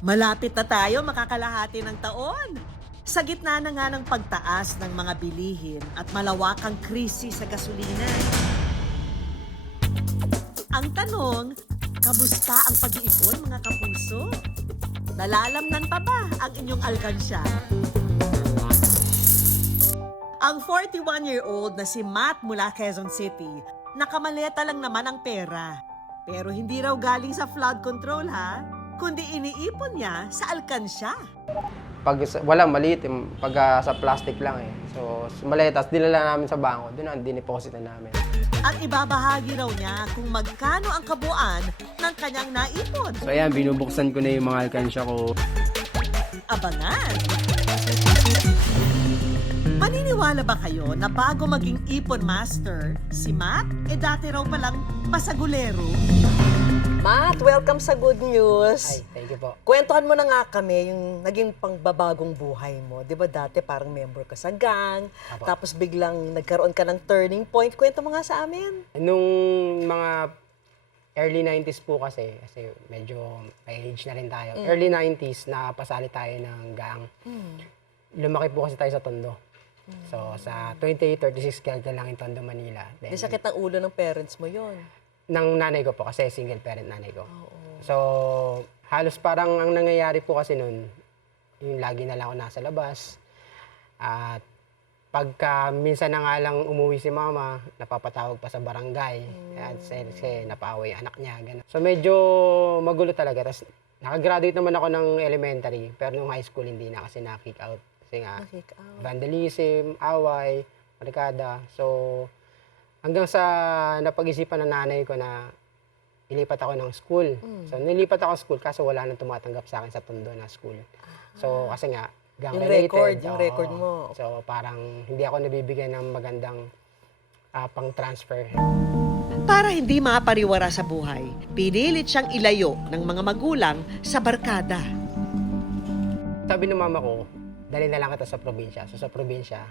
Malapit na tayo makakalahati ng taon. Sa gitna na nga ng pagtaas ng mga bilihin at malawakang krisis sa gasolina. Ang tanong, kamusta ang pag-iipon mga kapuso? Nalalamnan pa ba ang inyong alkansya? Ang 41-year-old na si Matt mula Quezon City, nakamaleta lang naman ang pera. Pero hindi raw galing sa flood control ha, kundi iniipon niya sa alkansya. Pag wala, maliit. Pag sa plastic lang eh. So, maletas, dinala namin sa bangko. Doon ang diniposit na namin. At ibabahagi raw niya kung magkano ang kabuuan ng kanyang naipon. So, ayan, binubuksan ko na yung mga alkansya ko. Abangan! Maniniwala ba kayo na bago maging ipon master, si Matt, dati raw palang pasagulero? Matt, welcome sa Good News. Ay, thank you po. Kwentuhan mo na nga kami yung naging pangbabagong buhay mo. Di ba dati parang member ka sa gang, Apo. tapos biglang nagkaroon ka ng turning point. Kwento mo nga sa amin. Nung mga early 90s po kasi medyo may age na rin tayo. Early 90s, napasali tayo ng gang. Lumaki po kasi tayo sa Tondo. So, sa 2836 Kelta lang in Tondo, Manila. Di sakit ang ulo ng parents mo yon. Ng nanay ko po, kasi single parent nanay ko. So, halos parang ang nangyayari po kasi nun, yung lagi na lang ako nasa labas. At pagka minsan na nga lang umuwi si mama, napapatawag pa sa barangay. At kasi napaaway yung anak niya. Ganun. So, medyo magulo talaga. Tapos, nakagraduate naman ako ng elementary, pero nung high school hindi na kasi na-kick out. Kasi nga, vandalism, away, barikada. So, hanggang sa napag-isipan ng nanay ko na ilipat ako ng school. So, nilipat ako school kaso wala nang tumatanggap sa akin sa Tondo na school. So, kasi nga, gang-related. Yung record mo. So, parang hindi ako nabibigyan ng magandang pang-transfer. Para hindi mapariwara sa buhay, pinilit siyang ilayo ng mga magulang sa barkada. Sabi ng mama ko, dali na lang kita sa probinsya. So, sa probinsya,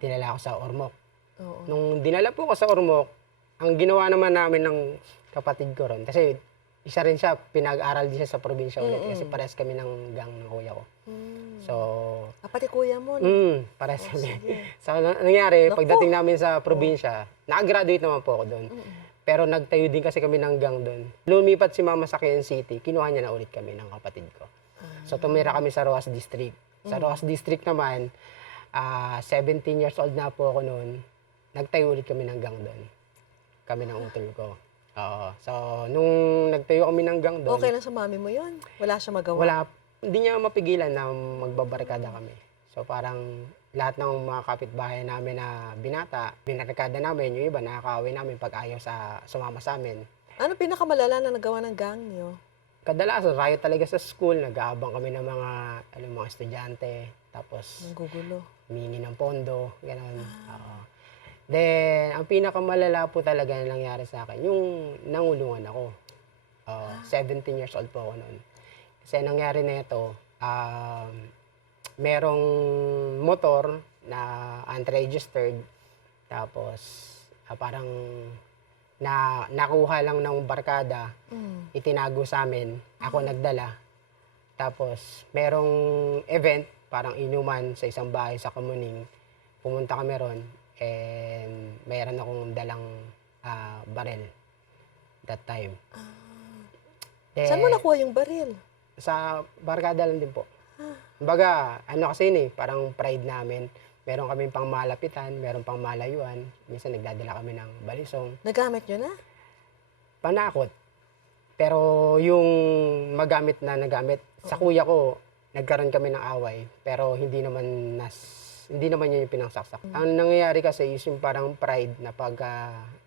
dinala ako sa Ormoc. Nung dinala po ko sa Ormoc, ang ginawa naman namin ng kapatid ko ron, kasi isa rin siya, pinag-aral din siya sa probinsya ulit, kasi parehas kami ng gang ng kuya ko. So, Pati kuya mo, parehas kami. So, nangyari, pagdating namin sa probinsya, nakagraduate naman po ako doon. Pero nagtayo din kasi kami ng gang doon. Lumipat si mama sa Quezon City, kinuha niya na ulit kami ng kapatid ko. So, tumira kami sa Roas District. Sa Roas District naman, 17 years old na po ako noon. Nagtayo ulit kami ng gang doon. Kami ng utol ko. Oo. So, nung nagtayo kami ng gang doon... Okay lang sa mami mo yon. Wala siya magawa. Wala. Hindi niya mapigilan na magbabarikada kami. So, parang lahat ng mga kapitbahay namin na binata, binarikada namin, yung iba nakakaaway namin pag ayaw sa sumama sa amin. Ano pinakamalala na nagawa ng gang niyo? Kadalasan, riot talaga sa school. Nag-aabang kami ng mga estudyante. Tapos, Gugulo. humingi ng pondo. Ganon. Oo. Then, ang pinakamalala po talaga na nangyari sa akin, yung nangulungan ako. 17 years old po ako noon. Kasi nangyari na ito, merong motor na unregistered, tapos parang nakuha lang ng barkada, itinago sa amin, ako nagdala. Tapos, merong event, parang inuman sa isang bahay sa Kamuning, pumunta kami ron, and mayroon akong dalang barel that time. Saan mo nakuha yung baril? Sa barkada lang din po. Kumbaga, ano kasi yun parang pride namin. Meron kaming pang malapitan, meron pang malayuan. Minsan nagdadala kami ng balisong. Nagamit nyo na? Panakot. Pero yung magamit na nagamit, sa kuya ko, nagkaroon kami ng away. Pero hindi naman yun yung pinangsaksak. Ang nangyayari kasi is yung parang pride na pag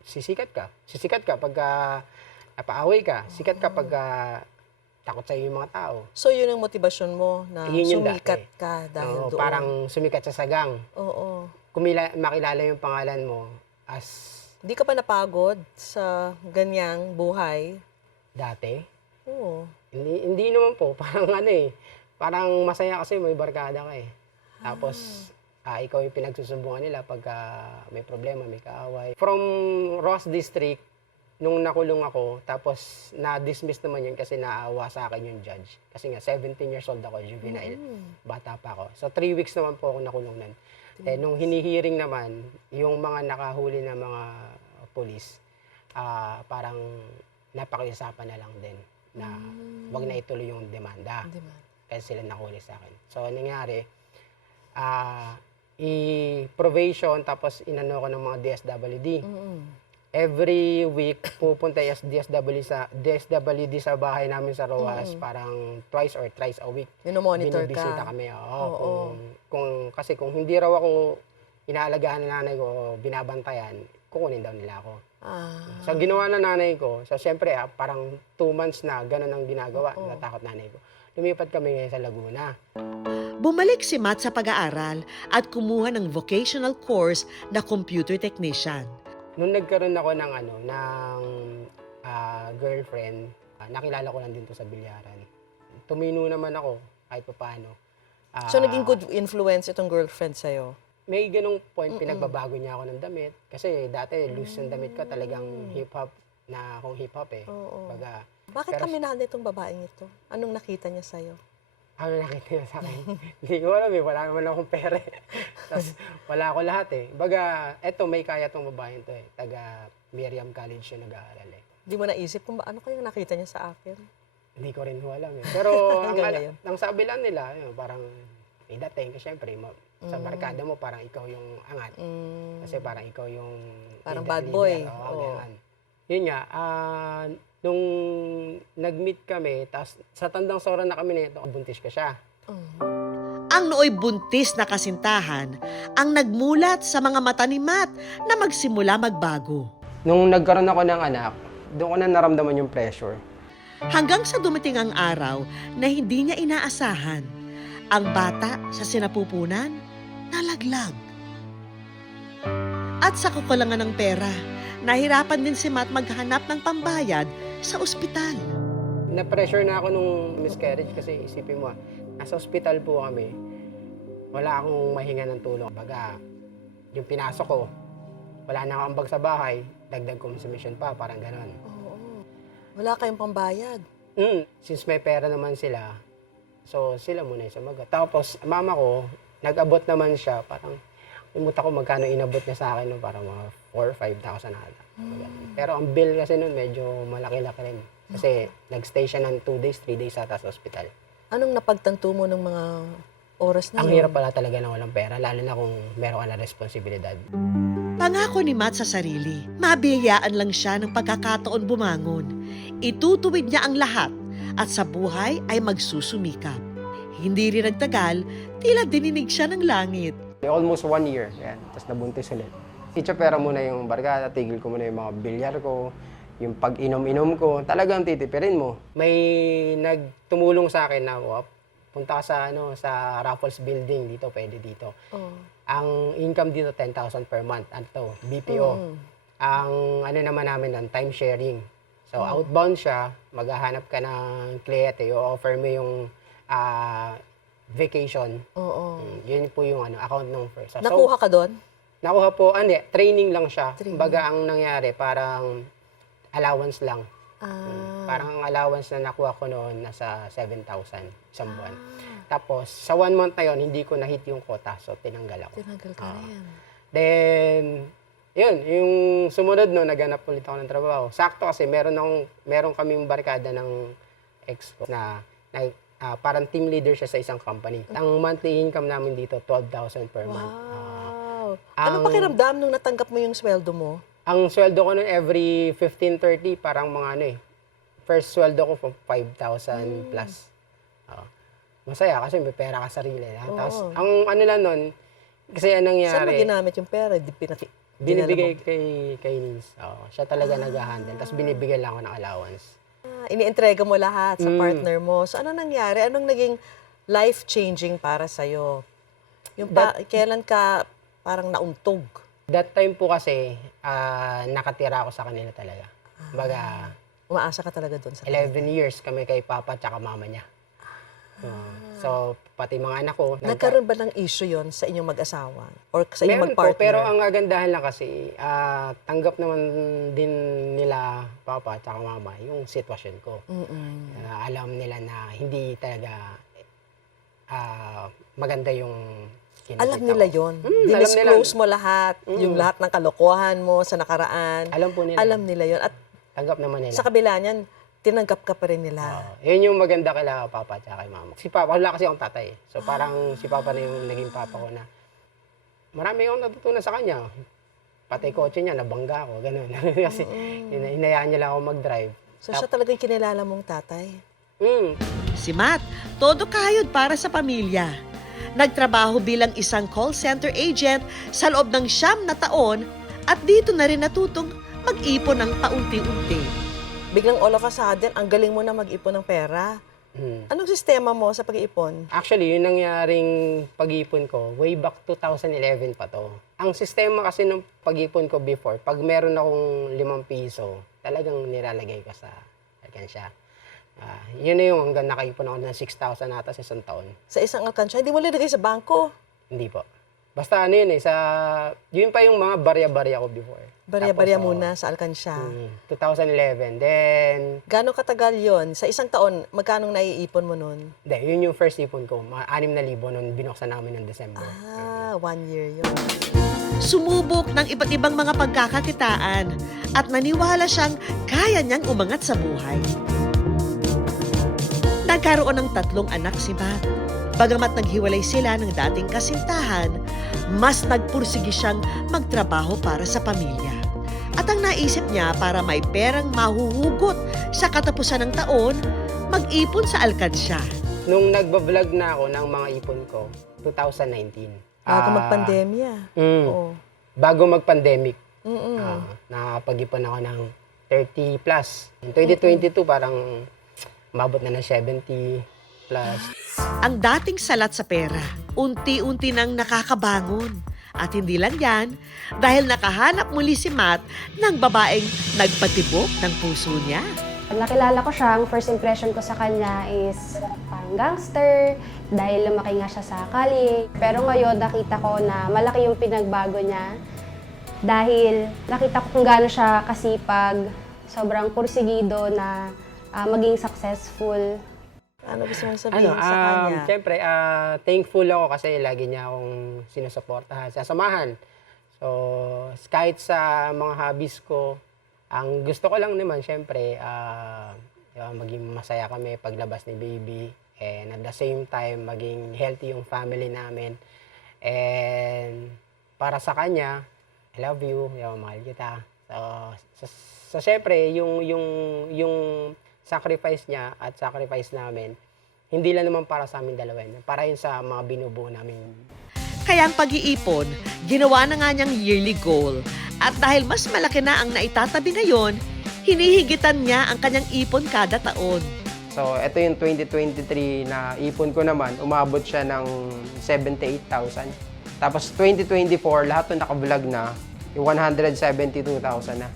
sisikat ka pag napaaway ka, sikat ka pag takot sa yung mga tao. So yun ang motivasyon mo na Yun yung sumikat dati. ka dahil Oo, doon? parang sumikat sa sagang. Oo. Makilala yung pangalan mo as Di ka pa napagod sa ganyang buhay? dati. Oo. Hindi naman po. Parang parang masaya kasi may barkada ka eh. Tapos, ikaw yung pinagsusumbungan nila pag may problema, may kaaway. From Ross District, nung nakulong ako, tapos na-dismiss naman yun kasi naawa sa akin yung judge. Kasi nga, 17 years old ako, juvenile. Bata pa ako. So, 3 weeks naman po ako nakulong nun. Nung hinihiring naman, yung mga nakahuli na mga police, parang napakiusapan na lang din na wag na ituloy yung demanda. Kasi sila nakahuli sa akin. So, nangyari, i-probation, tapos inano ko ng mga DSWD. Every week, pupunta yung DSWD sa bahay namin sa Rojas, parang twice or thrice a week. Minomonitor Binibisita ka. kami. Kasi kung hindi raw ako inaalagaan ng nanay ko, binabantayan, kukunin daw nila ako. So, ginawa na nanay ko. So, syempre, parang 2 months na, ganun ang ginagawa. Natakot nanay ko. Lumipat kami ngayon sa Laguna. Bumalik si Matt sa pag-aaral at kumuha ng vocational course na computer technician. Nung nagkaroon ako ng girlfriend, nakilala ko lang din to sa bilyaran. Tumino naman ako kahit pa paano. So, naging good influence itong girlfriend sa'yo? May ganung point, pinagbabago niya ako ng damit. Kasi dati, loose yung damit ko, talagang hip-hop na akong hip-hop eh. Baga, Bakit kami minahal nitong babaeng ito? Anong nakita niya sa'yo? ano nakita niya sa akin? Hindi ko alam eh, wala naman akong pera eh. Tapos, wala ako lahat eh. Baga, eto, may kaya tong babaeng to eh. Taga Miriam College siya nag-aaral eh. Di mo naisip kung ano kayang nakita niya sa akin? Hindi ko rin alam eh. Pero Hanggang ngayon. ang sabi lang nila, yun, parang may dating. Kasi syempre, sa barkada mo, parang ikaw yung angat. Kasi parang ikaw yung Parang leader, bad boy. Oo, ganun. Yun nga, nung nag-meet kami, tapos sa tandang sora na kami nito, buntis ko siya. Ang nooy buntis na kasintahan ang nagmulat sa mga mata ni Matt na magsimula magbago. Nung nagkaroon ako ng anak, doon ko na naramdaman yung pressure. Hanggang sa dumating ang araw na hindi niya inaasahan, ang bata sa sinapupunan nalaglag. At sa kakulangan ng pera, nahirapan din si Matt maghanap ng pambayad sa ospital. Na-pressure na ako nung miscarriage kasi isipin mo, nasa ospital po kami, wala akong mahinga ng tulong. Baga, yung pinasok ko, wala na akong ambag sa bahay, dagdag consumption pa, parang gano'n. Wala kayong pambayad. Since may pera naman sila, so sila muna yung sumagot. Tapos, mama ko, nag-abot naman siya, parang, limutan ko magkano inabot niya sa akin, no? Parang mga 4,000 or 5,000 na ata. Pero ang bill kasi nun, medyo malaki-laki rin. Kasi nag-stay siya ng 2 days, 3 days ata sa ospital. Anong napagtanto mo ng mga oras na Ang yun? hirap pala talaga na walang pera, lalo na kung meron ka na responsibilidad. Pangako ni Matt sa sarili, mabiyayaan lang siya ng pagkakataon bumangon. Itutuwid niya ang lahat at sa buhay ay magsusumikap. Hindi rin nagtagal, tila dininig siya ng langit. Almost 1 year, yan. Tapos nabuntis ulit. Itsa-pera muna yung barkada, tigil ko muna yung mga bilyar ko, yung pag-inom-inom ko, talagang titipirin mo. May nagtumulong sa akin na, punta ka sa Raffles Building, dito, pwede dito. Ang income dito, 10,000 per month. Ano to? BPO. Ang naman namin doon, time sharing. So, outbound siya, maghahanap ka ng kliyente, i-offer mo yung vacation. Yun po yung account ng first. So, Nakuha ka doon? nakuha po, training lang siya. Training. Baga ang nangyari, parang allowance lang. Parang ang allowance na nakuha ko noon, nasa 7,000 isang buwan. Tapos, sa 1 month na yon hindi ko na-hit yung quota. So, tinanggal ako. Tinanggal ka rin. Then, yun, yung sumunod no, naghanap ulit ako ng trabaho. Sakto kasi meron kaming barkada ng ex ko na parang team leader siya sa isang company. Ang monthly income namin dito, 12,000 per month. Wow. Anong pakiramdam nung natanggap mo yung sweldo mo? Ang sweldo ko nun every 15-30, parang mga first sweldo ko 5,000 plus. Masaya kasi may pera ka sarili. Tapos, ang lang nun, kasi anong nangyari, Saan mo ginamit yung pera? binibigay kay Nins. Siya talaga nag-handle. Tapos binibigyan lang ako ng allowance. Inientrega mo lahat sa partner mo. So, ano nangyari? Anong naging life-changing para sa'yo? Kailan ka parang nauntog? That time po kasi, nakatira ako sa kanila talaga. Baga, Umaasa ka talaga doon sa 11 years kami kay Papa at Mama niya. So, pati mga anak ko. Nagkaroon ba ng issue yon sa inyong mag-asawa? Or sa inyong Meron po, mag-partner? pero ang kagandahan lang kasi, tanggap naman din nila, papa at mama, yung sitwasyon ko. Alam nila na hindi talaga maganda yung kinakita Alam nila ko. yon. alam Dinisclose nila. mo lahat, yung lahat ng kalokohan mo sa nakaraan. Alam po nila. Alam nila yon. At Tanggap naman nila. sa kabila niyan, tinanggap ka pa rin nila. Yun yung maganda kila papa at kay mama. Si papa, wala kasi akong tatay. So parang si papa na yung naging papa ko na marami akong natutunan sa kanya. Pati kotse niya, nabangga ako, gano'n. Kasi hinayaan niya lang ako mag-drive. So siya talagang kinilala mong tatay. Si Matt, todo kayod para sa pamilya. Nagtrabaho bilang isang call center agent sa loob ng 9 na taon at dito na rin natutong mag-ipon ng paunti-unti. Biglang all of a sudden, ang galing mo na mag-ipon ng pera. Anong sistema mo sa pag-iipon? Actually, yung nangyaring pag-ipon ko, way back 2011 pa to. Ang sistema kasi ng pag-ipon ko before, pag meron akong 5 piso, talagang nilalagay ko sa alkansya. Yun na yung hanggang nakaipon ako ng 6,000 ata sa isang taon. Sa isang alkansya, hindi mo nilagay sa bangko. Hindi po. Basta ano yun yun pa yung mga barya-barya ko before. Barya-barya Tapos, muna sa alkansya. 2011. Then, Gano'ng katagal yon? Sa isang taon, magkano naiipon mo nun? yun yung first ipon ko. Mga 6,000 nung binuksan namin ng December. 1 year yun. Sumubok ng iba't ibang mga pagkakakitaan at naniwala siyang kaya niyang umangat sa buhay. Nagkaroon ng 3 anak si Matt. Bagamat naghiwalay sila ng dating kasintahan, mas nagpursigi siyang magtrabaho para sa pamilya. At ang naisip niya para may perang mahuhugot sa katapusan ng taon, mag-ipon sa alkansya. Nung nagbablog na ako ng mga ipon ko, 2019. Bago magpandemya. Oo. Bago mag-pandemic, nakapag-ipon ako ng 30 plus. In 2022, parang umabot na ng 70 plus. Ang dating salat sa pera, unti-unti nang nakakabangon. At hindi lang yan, dahil nakahanap muli si Matt ng babaeng nagpatibok ng puso niya. Nakilala ko siya, ang first impression ko sa kanya is parang gangster, dahil lumaki nga siya sa kali. Pero ngayon, nakita ko na malaki yung pinagbago niya dahil nakita ko kung gaano siya kasipag, sobrang pursigido na maging successful. Ano gusto mong sabihin sa kanya? Siyempre, thankful ako kasi lagi niya akong sinusuportahan, sasamahan. So, kahit sa mga hobbies ko, ang gusto ko lang naman, siyempre, maging masaya kami paglabas ni baby. And at the same time, maging healthy yung family namin. And para sa kanya, I love you, mahal kita. So siyempre, yung sacrifice niya at sacrifice namin, hindi lang naman para sa amin dalawa, para yun sa mga binubuo namin. Kaya ang pag-iipon, ginawa na nga niyang yearly goal. At dahil mas malaki na ang naitatabi ngayon, hinihigitan niya ang kanyang ipon kada taon. So, ito yung 2023 na ipon ko naman, umabot siya ng 78,000. Tapos 2024, lahat ng nakablog na, yung 172,000 na.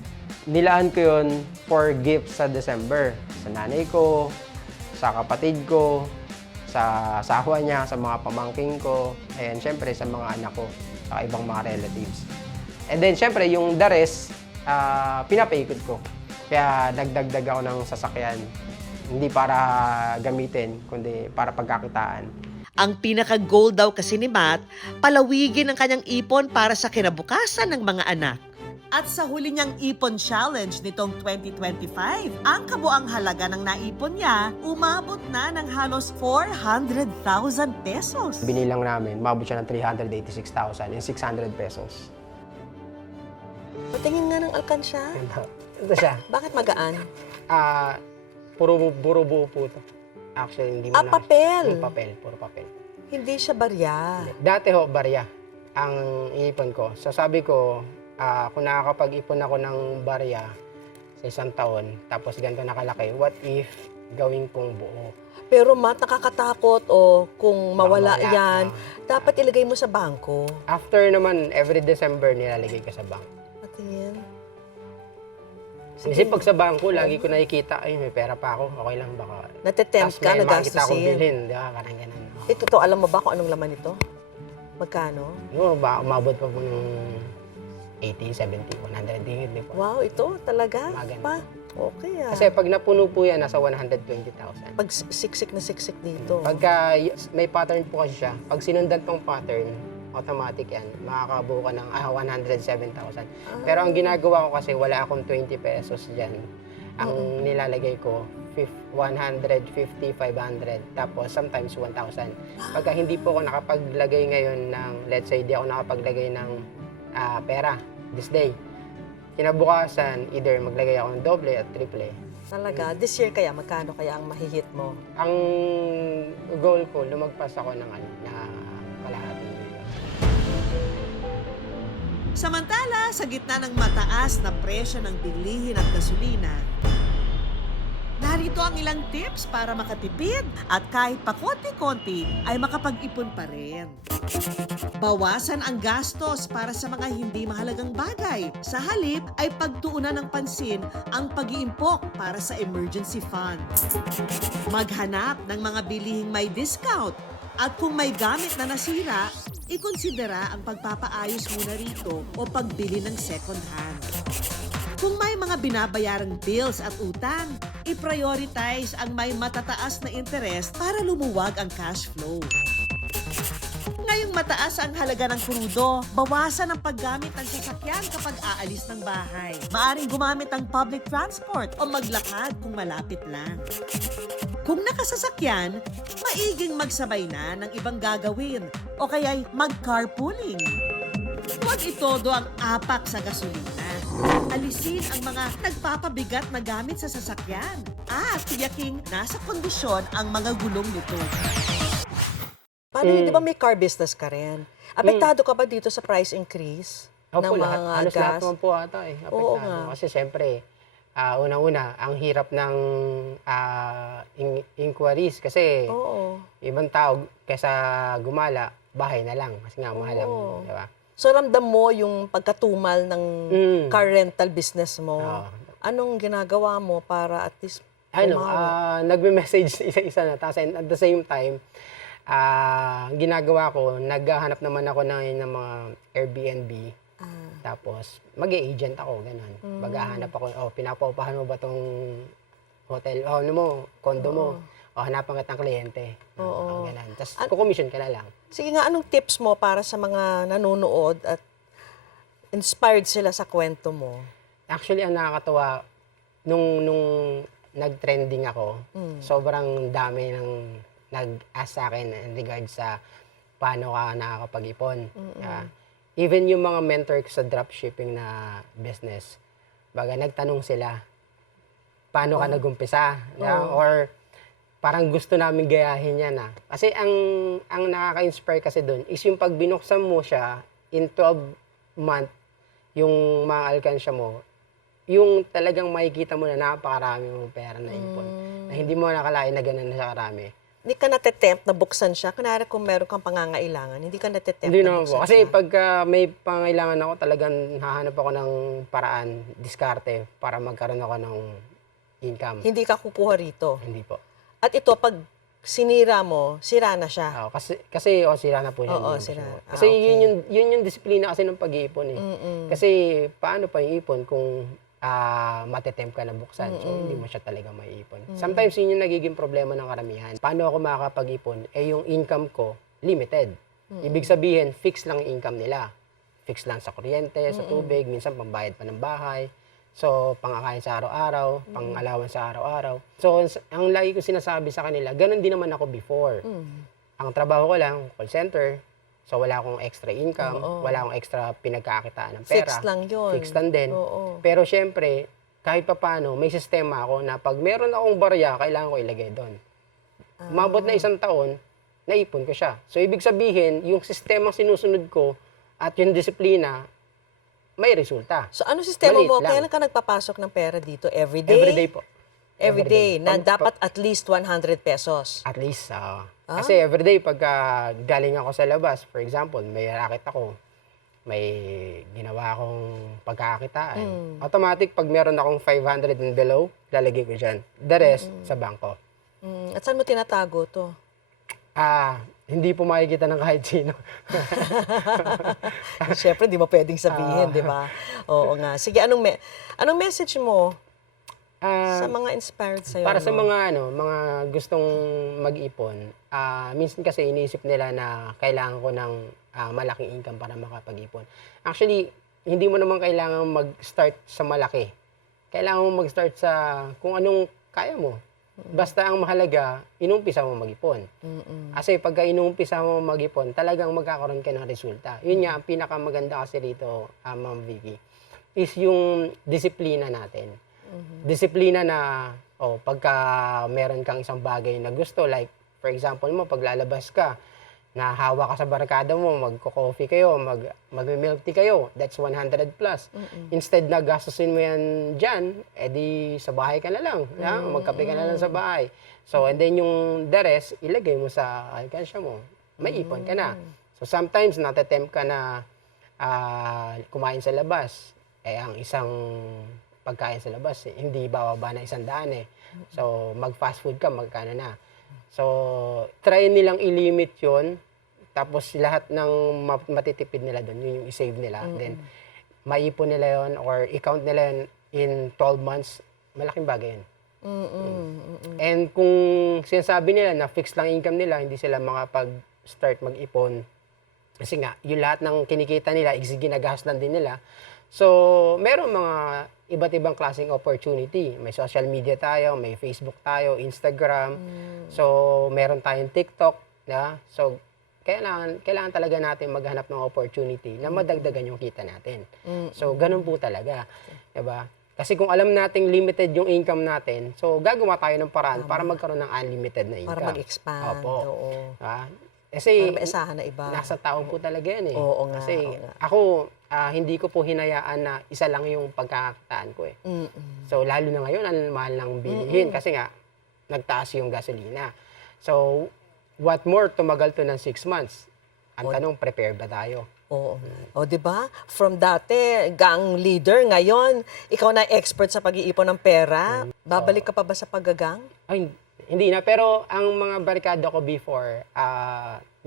Nilaan ko yun for gifts sa December. Sa nanay ko, sa kapatid ko, sa asawa niya, sa mga pamangking ko, and syempre sa mga anak ko, sa ibang mga relatives. And then syempre yung the rest, pinapaikot ko. Kaya nagdagdag ako ng sasakyan. Hindi para gamitin, kundi para pagkakitaan. Ang pinaka-goal daw kasi ni Matt, palawigin ang kanyang ipon para sa kinabukasan ng mga anak. At sa huli niyang ipon challenge nitong 2025, ang kabuang halaga ng naipon niya umabot na ng halos 400,000 pesos. Binilang namin, umabot siya ng 386,600 pesos. Patingin nga ng alkansya. Ito siya. Bakit magaan? Puro buo po ito. Actually, hindi mo na. Papel. Yung papel, puro papel. Hindi siya barya. Dati ho, barya ang ipon ko. So sabi ko, kung nakakapag-ipon ako ng barya sa isang taon, tapos ganito nakalaki, what if gawin kong buo? Pero Matt, nakakatakot kung mawala Baka yan, dapat ilagay mo sa bangko. After naman, every December nilalagay ko sa bank. Patingin. Kasi pag sa bangko, lagi ko nakikita, ay, may pera pa ako, okay lang, baka. Natitempt ka na makikita akong gastusin. bilhin, di ba? Parang ganun. Ito to, alam mo ba kung anong laman ito? Magkano? Yung umabot pa po ng 80, 70, 100 din, di po. Wow, ito talaga? Mga ganun. Pa? Okay ah. Kasi pag napuno po yan, nasa 120,000. Pag siksik na siksik dito. Pagka may pattern po kasi siya, pag sinundan tong pattern, automatic yan, makakabuo ka ng 107,000. Pero ang ginagawa ko kasi, wala akong 20 pesos dyan. Ang nilalagay ko, 150, 500, tapos sometimes 1,000. Pagka hindi po ako nakapaglagay ngayon ng, let's say, di ako nakapaglagay ng pera this day, kinabukasan, either maglagay ako ng doble at triple. Talaga? This year kaya, magkano kaya ang mahihit mo? Ang goal ko, lumagpas ako ng na kalahati. Samantala, sa gitna ng mataas na presyo ng bilihin at gasolina, narito ang ilang tips para makatipid at kahit pa konti-konti ay makapag-ipon pa rin. Bawasan ang gastos para sa mga hindi mahalagang bagay. Sa halip ay pagtuunan ng pansin ang pag-iimpok para sa emergency fund. Maghanap ng mga bilihing may discount at kung may gamit na nasira, ikonsidera ang pagpapaayos muna rito o pagbili ng second hand. Kung may mga binabayarang bills at utang, i-prioritize ang may matataas na interest para lumuwag ang cash flow. Ngayong mataas ang halaga ng krudo, bawasan ang paggamit ng sasakyan kapag aalis ng bahay. Maaring gumamit ng public transport o maglakad kung malapit lang. Kung nakasasakyan, maiging magsabay na ng ibang gagawin o kaya'y mag-carpooling. Huwag itodo ang apak sa gasolina. Alisin ang mga nagpapabigat na gamit sa sasakyan at tiyaking nasa kondisyon ang mga gulong nito. Paano yun? Di ba may car business ka rin? Apektado ka ba dito sa price increase ng Opo, mga halos lahat gas? naman po ata eh. Oo Apektado. nga. Kasi siyempre, unang-una, ang hirap ng inquiries. Kasi Oo. ibang tao, kaysa gumala, bahay na lang. Kasi nga, mahal ang, Oo. di ba? So ramdam mo yung pagkatumal ng car rental business mo. Oo. Anong ginagawa mo para at least Ano, bumawi? nagme-message isa-isa na. Tapos at the same time, ginagawa ko, naghahanap naman ako ng mga Airbnb. Tapos, mag-agent ako, ganun. Maghahanap ako, pinapaupahan mo ba tong hotel? Ano mo, condo mo? Hanapan ka ng kliyente. Ganun. Tapos, kukommission ka na lang. Sige nga, anong tips mo para sa mga nanonood at inspired sila sa kwento mo? Actually, ang nakakatawa, nung nag-trending ako, sobrang dami ng nag-ask sa akin in regards sa paano ka nakakapag-ipon. Even yung mga mentor ko sa dropshipping na business, baga nagtanong sila, paano ka nag-umpisa? Or parang gusto namin gayahin yan na. Kasi ang nakaka-inspire kasi doon is yung pag binuksan mo siya in 12 month, yung mga alkansya mo, yung talagang makikita mo na napakarami mong pera na ipon. Na hindi mo nakalain na ganun na siya karami. Hindi ka natitempt na buksan siya? Kunwari kung meron kang pangangailangan, hindi ka natitempt Hindi na naman buksan po. Kasi siya? pagka may pangailangan ako, talagang hahanap ako ng paraan, diskarte, para magkaroon ako ng income. Hindi ka kukuha rito. Hindi po. At ito, pag sinira mo, sira na siya. Kasi sira na po yan. Oo, Yun sira. po. Ah, Kasi okay. yun yung disiplina kasi ng pag-iipon eh. Kasi paano pa yung ipon kung matetempt ka na buksan. So, hindi mo siya talaga maiipon. Sometimes, yun yung nagiging problema ng karamihan. Paano ako makakapag-ipon? Yung income ko, limited. Ibig sabihin, fixed lang yung income nila. Fixed lang sa kuryente, sa tubig, minsan pambayad pa ng bahay. So, pangakain sa araw-araw, pang-alawan sa araw-araw. So, ang lagi ko sinasabi sa kanila, ganun din naman ako before. Ang trabaho ko lang, call center. So, wala akong extra income, wala akong extra pinagkakitaan ng pera. Fixed lang yun. Fixed lang din. Oo. Pero syempre, kahit pa paano, may sistema ako na pag meron akong barya, kailangan ko ilagay doon. Umabot na 1 taon, naipon ko siya. So, ibig sabihin, yung sistema sinusunod ko at yung disiplina, may resulta. So, ano sistema Maliit mo? lang. Kailan ka nagpapasok ng pera dito? Every day? Everyday po. Everyday. Na Pag- dapat at least 100 pesos. At least, kasi everyday, pagka galing ako sa labas, for example, may racket ako, may ginawa akong pagkakakitaan. Automatic, pag meron akong 500 and below, lalagay ko dyan. The rest, sa bangko. At saan mo tinatago to? Hindi po makikita ng kahit sino. Siyempre, di mo pwedeng sabihin, di ba? Oo nga. Sige, anong message mo sa mga inspired sa'yo? Para sa mga gustong mag-ipon, minsan kasi iniisip nila na kailangan ko ng malaking income para makapag-ipon. Actually, hindi mo naman kailangan mag-start sa malaki. Kailangan mo mag-start sa kung anong kaya mo. Basta ang mahalaga, inumpisa mo mag-ipon. Kasi pagka inumpisa mo mag-ipon, talagang magkakaroon ka ng resulta. Yun nga, ang pinakamaganda kasi rito, Ma'am Vicky, is yung disiplina natin. Disiplina na, pagka meron kang isang bagay na gusto, like, for example mo, pag lalabas ka, nahawa ka sa barkada mo, magko-coffee kayo, mag-milk tea kayo, that's 100 plus. Instead na gastusin mo yan dyan, edi sa bahay ka na lang. Magkape ka na lang sa bahay. So, and then yung the rest, ilagay mo sa alkansya mo. May ipon ka na. So, sometimes natatempt ka na kumain sa labas. Ang isang pagkain sa labas, hindi bababa na 100 eh. So, mag-fast food ka, magkano na. So, try nilang i-limit yun. Tapos lahat ng matitipid nila doon, yun yung i-save nila. Then, maipon nila yun or i-count nila yun in 12 months, malaking bagay yun. And kung sinasabi nila na fixed lang income nila, hindi sila makapag-start mag-ipon. Kasi nga, yung lahat ng kinikita nila, ginagastan din nila. So, meron mga iba't ibang klaseng opportunity. May social media tayo, may Facebook tayo, Instagram. So, meron tayong TikTok. So, kailangan talaga natin maghanap ng opportunity na madagdagan yung kita natin. So, ganun po talaga. Diba? Kasi kung alam nating limited yung income natin, so gagawa tayo ng paraan para magkaroon ng unlimited na income. Para mag-expand. Opo. Oo. Kasi para maisahan na iba. nasa tao po talaga yan eh. Oo nga. Kasi oo nga. ako, hindi ko po hinayaan na isa lang yung pagkakakitaan ko eh. So, lalo na ngayon, ang mahal ng bilihin. Kasi nga, nagtaas yung gasolina. So, what more, tumagal to ng 6 months. Ang tanong, prepare ba tayo? Oo. O, di ba? From dati, gang leader, ngayon, ikaw na expert sa pag-iipon ng pera. Babalik ka pa ba sa paggagang? Ay, hindi na. Pero ang mga barkada ko before,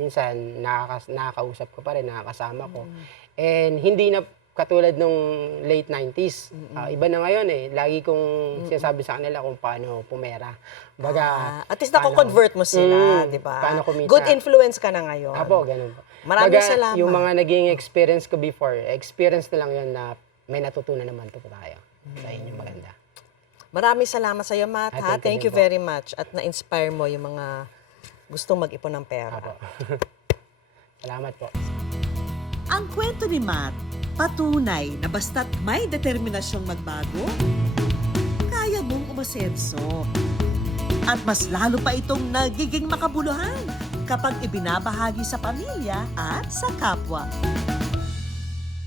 minsan nakakausap ko pa rin, nakakasama ko. And hindi na katulad nung late 90s. Iba na ngayon eh. Lagi kong sinasabi sa kanila kung paano pumera. Baga, At least nako-convert mo sila, di ba? paano kumita. Good influence ka na ngayon. Apo, ganun po. Maraming Baga, salamat. Yung mga naging experience ko before, experience na lang yun na may natutunan naman to tayo. So, yun yung maganda. Maraming salamat sa iyo, Matt. Ah, Thank thank you you din po. very much. At na-inspire mo yung mga gustong mag-ipon ng pera. Apo. Salamat po. Ang kwento ni Matt, patunay na basta't may determinasyong magbago, kaya mong umasenso. At mas lalo pa itong nagiging makabuluhan kapag ibinabahagi sa pamilya at sa kapwa.